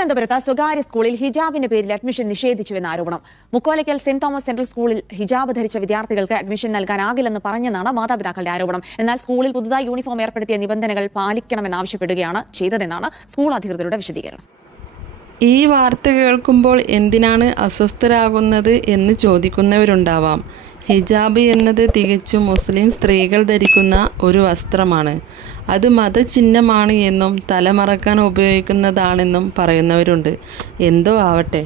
തിരുവനന്തപുരത്ത് സ്വകാര്യ സ്കൂളിൽ ഹിജാബിന്റെ പേരിൽ അഡ്മിഷൻ നിഷേധിച്ചുവെന്ന ആരോപണം. മുക്കോലയ്ക്കൽ സെന്റ് തോമസ് സെൻട്രൽ സ്കൂളിൽ ഹിജാബ് ധരിച്ച വിദ്യാർത്ഥികൾക്ക് അഡ്മിഷൻ നൽകാനാകില്ലെന്ന് പറഞ്ഞെന്നാണ് മാതാപിതാക്കളുടെ ആരോപണം. എന്നാൽ സ്കൂളിൽ പുതുതായി യൂണിഫോം ഏർപ്പെടുത്തിയ നിബന്ധനകൾ പാലിക്കണമെന്നാവശ്യപ്പെടുകയാണ് ചെയ്തതെന്നാണ് സ്കൂൾ അധികൃതരുടെ വിശദീകരണം. ഈ വാർത്ത കേൾക്കുമ്പോൾ എന്തിനാണ് അസ്വസ്ഥരാകുന്നത് എന്ന് ചോദിക്കുന്നവരുണ്ടാവാം. ഹിജാബ് എന്നത് തികച്ചും മുസ്ലിം സ്ത്രീകൾ ധരിക്കുന്ന ഒരു വസ്ത്രമാണ്. അത് മതചിഹ്നമാണ് എന്നും തലമറക്കാൻ ഉപയോഗിക്കുന്നതാണെന്നും പറയുന്നവരുണ്ട്. എന്തോ ആവട്ടെ.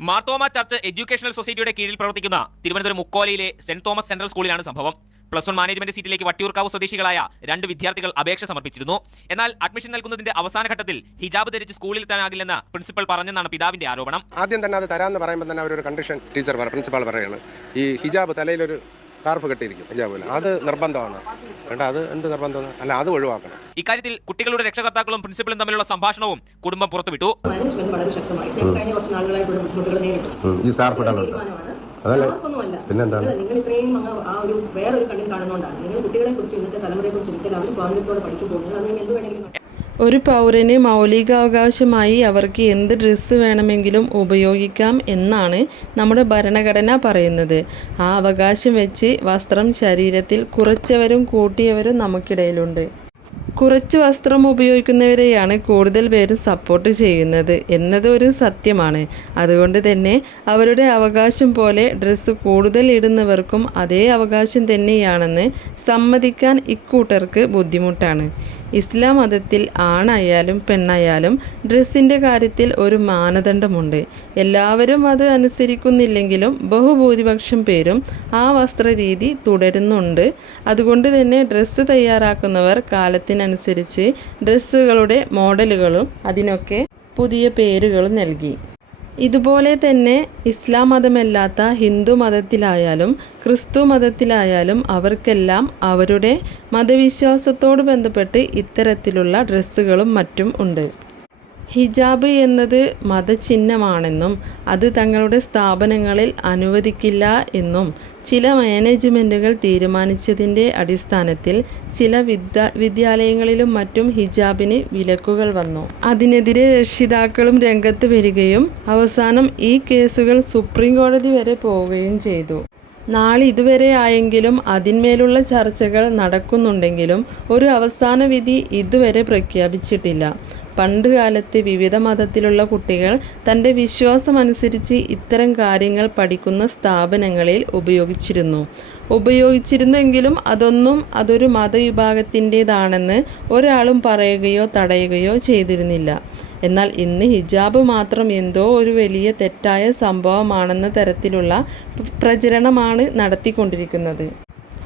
മാർത്തോമ ചർച്ച് എഡ്യൂക്കേഷണൽ സൊസൈറ്റിയുടെ കീഴിൽ പ്രവർത്തിക്കുന്ന തിരുവനന്തപുരം മുക്കോലയിലെ സെന്റ് തോമസ് സെൻട്രൽ സ്കൂളിലാണ് സംഭവം. +1 മാനേജ്മെന്റ് സീറ്റിലേക്ക് വട്ടിയൂർക്കാവ് സ്വദേശികളായ 2 വിദ്യാർത്ഥികൾ അപേക്ഷ സമർപ്പിച്ചിരുന്നു. എന്നാൽ അഡ്മിഷൻ നൽകുന്നതിന്റെ അവസാന ഘട്ടത്തിൽ ഹിജാബ് ധരിച്ച് സ്കൂളിൽ എത്താനാകില്ലെന്ന് പ്രിൻസിപ്പൽ പറഞ്ഞെന്നാണ് പിതാവിന്റെ ആരോപണം. ആദ്യം തന്നെ അത് തരാമെന്ന് പറയുമ്പോൾ തന്നെ അവരൊരു കണ്ടീഷൻ പ്രിൻസിപ്പാൾ പറയുകയാണ്, ഈ ഹിജാബ് തലയിലൊരു സ്കാർഫ് കെട്ടിയിരിക്കും, ഹിജാബിൽ അത് നിർബന്ധമാണ്. അത് എന്ത് നിർബന്ധമാണ്? അല്ല, അത് ഒഴിവാക്കണം. ഇക്കാര്യത്തിൽ കുട്ടികളുടെ രക്ഷകർത്താക്കളും പ്രിൻസിപ്പലും തമ്മിലുള്ള സംഭാഷണവും കുടുംബം പുറത്തുവിട്ടു. ഈ സ്കാർഫ് പിന്നെന്താണ്? നിങ്ങൾ ഇത്രയും ആ ഒരു വേറൊരു കണ്ണിൽ കാണുന്നതുകൊണ്ടാണ് നിങ്ങൾ കുട്ടികളെ കുറിച്ച് ഇന്നത്തെ തലമുറയെ കുറിച്ച് ചിന്തിച്ചാൽ അവർ സ്വാതന്ത്ര്യത്തോടെ പഠിച്ചു പോകുന്നത്. അത് എന്ത് വേണമെങ്കിലും ഒരു പൗരന് മൗലികാവകാശമായി അവർക്ക് എന്ത് ഡ്രസ്സ് വേണമെങ്കിലും ഉപയോഗിക്കാം എന്നാണ് നമ്മുടെ ഭരണഘടന പറയുന്നത്. ആ അവകാശം വെച്ച് വസ്ത്രം ശരീരത്തിൽ കുറച്ചവരും കൂട്ടിയവരും നമുക്കിടയിലുണ്ട്. കുറച്ച് വസ്ത്രം ഉപയോഗിക്കുന്നവരെയാണ് കൂടുതൽ പേരും സപ്പോർട്ട് ചെയ്യുന്നത് എന്നത് ഒരു സത്യമാണ്. അതുകൊണ്ട് തന്നെ അവരുടെ അവകാശം പോലെ ഡ്രസ്സ് കൂടുതൽ ഇടുന്നവർക്കും അതേ അവകാശം തന്നെയാണെന്ന് സമ്മതിക്കാൻ ഇക്കൂട്ടർക്ക് ബുദ്ധിമുട്ടാണ്. ഇസ്ലാം മതത്തിൽ ആണായാലും പെണ്ണായാലും ഡ്രസ്സിൻ്റെ കാര്യത്തിൽ ഒരു മാനദണ്ഡമുണ്ട്. എല്ലാവരും അത് അനുസരിക്കുന്നില്ലെങ്കിലും ബഹുഭൂരിപക്ഷം പേരും ആ വസ്ത്രരീതി തുടരുന്നുണ്ട്. അതുകൊണ്ട് തന്നെ ഡ്രസ്സ് തയ്യാറാക്കുന്നവർ കാലത്തിനനുസരിച്ച് ഡ്രസ്സുകളുടെ മോഡലുകളും അതിനൊക്കെ പുതിയ പേരുകളും നൽകി. ഇതുപോലെ തന്നെ ഇസ്ലാം മതമല്ലാത്ത ഹിന്ദു മതത്തിലായാലും ക്രിസ്തു മതത്തിലായാലും അവർക്കെല്ലാം അവരുടെ മതവിശ്വാസത്തോട് ബന്ധപ്പെട്ട് ഇത്തരത്തിലുള്ള ഡ്രസ്സുകളും മറ്റും ഉണ്ട്. ഹിജാബ് എന്നത് മതചിഹ്നമാണെന്നും അത് തങ്ങളുടെ സ്ഥാപനങ്ങളിൽ അനുവദിക്കില്ല എന്നും ചില മാനേജ്മെൻറ്റുകൾ തീരുമാനിച്ചതിൻ്റെ അടിസ്ഥാനത്തിൽ ചില വിദ്യാലയങ്ങളിലും മറ്റും ഹിജാബിന് വിലക്കുകൾ വന്നു. അതിനെതിരെ രക്ഷിതാക്കളും രംഗത്ത് വരികയും അവസാനം ഈ കേസുകൾ സുപ്രീം കോടതി വരെ പോവുകയും ചെയ്തു. നാളെ ഇതുവരെ ആയെങ്കിലും അതിന്മേലുള്ള ചർച്ചകൾ നടക്കുന്നുണ്ടെങ്കിലും ഒരു അവസാന വിധി ഇതുവരെ പ്രഖ്യാപിച്ചിട്ടില്ല. പണ്ട് കാലത്ത് വിവിധ മതത്തിലുള്ള കുട്ടികൾ തൻ്റെ വിശ്വാസമനുസരിച്ച് ഇത്തരം കാര്യങ്ങൾ പഠിക്കുന്ന സ്ഥാപനങ്ങളിൽ ഉപയോഗിച്ചിരുന്നെങ്കിലും അതൊരു മതവിഭാഗത്തിൻ്റേതാണെന്ന് ഒരാളും പറയുകയോ തടയുകയോ ചെയ്തിരുന്നില്ല. എന്നാൽ ഇന്ന് ഹിജാബ് മാത്രം എന്തോ ഒരു വലിയ തെറ്റായ സംഭവമാണെന്ന തരത്തിലുള്ള പ്രചരണമാണ് നടത്തിക്കൊണ്ടിരിക്കുന്നത്.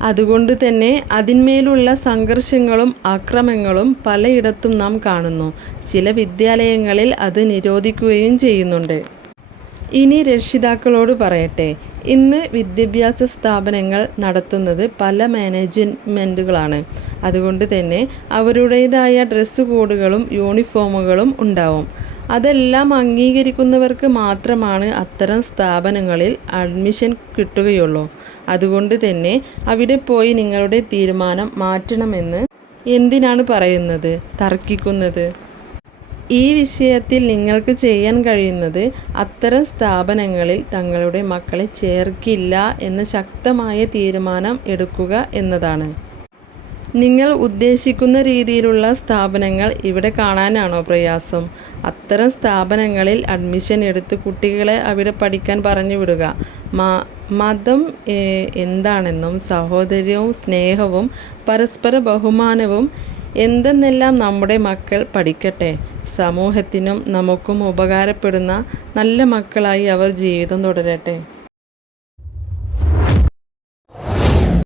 അതുകൊണ്ട് തന്നെ അതിന്മേലുള്ള സംഘർഷങ്ങളും ആക്രമണങ്ങളും പലയിടത്തും നാം കാണുന്നു. ചില വിദ്യാലയങ്ങളിൽ അത് നിരോധിക്കുകയും ചെയ്യുന്നുണ്ട്. ഇനി രക്ഷിതാക്കളോട് പറയട്ടെ, ഇന്ന് വിദ്യാഭ്യാസ സ്ഥാപനങ്ങൾ നടത്തുന്നത് പല മാനേജ്മെൻറ്റുകളാണ്. അതുകൊണ്ട് തന്നെ അവരുടേതായ ഡ്രസ്സ് കോഡുകളും യൂണിഫോമുകളും ഉണ്ടാവും. അതെല്ലാം അംഗീകരിക്കുന്നവർക്ക് മാത്രമാണ് അത്തരം സ്ഥാപനങ്ങളിൽ അഡ്മിഷൻ കിട്ടുകയുള്ളൂ. അതുകൊണ്ട് തന്നെ അവിടെ പോയി നിങ്ങളുടെ തീരുമാനം മാറ്റണമെന്ന് എന്തിനാണ് പറയുന്നത്, തർക്കിക്കുന്നത്? ഈ വിഷയത്തിൽ നിങ്ങൾക്ക് ചെയ്യാൻ കഴിയുന്നത് അത്തരം സ്ഥാപനങ്ങളിൽ തങ്ങളുടെ മക്കളെ ചേർക്കില്ല എന്ന ശക്തമായ തീരുമാനം എടുക്കുക എന്നതാണ്. നിങ്ങൾ ഉദ്ദേശിക്കുന്ന രീതിയിലുള്ള സ്ഥാപനങ്ങൾ ഇവിടെ കാണാനാണോ പ്രയാസം? അത്തരം സ്ഥാപനങ്ങളിൽ അഡ്മിഷൻ എടുത്ത് കുട്ടികളെ അവിടെ പഠിക്കാൻ പറഞ്ഞു വിടുക. മതം എന്താണെന്നും സഹോദര്യവും സ്നേഹവും പരസ്പര ബഹുമാനവും എന്തെന്നെല്ലാം നമ്മുടെ മക്കൾ പഠിക്കട്ടെ. സമൂഹത്തിനും നമുക്കും ഉപകാരപ്പെടുന്ന നല്ല മക്കളായി അവർ ജീവിതം തുടരട്ടെ.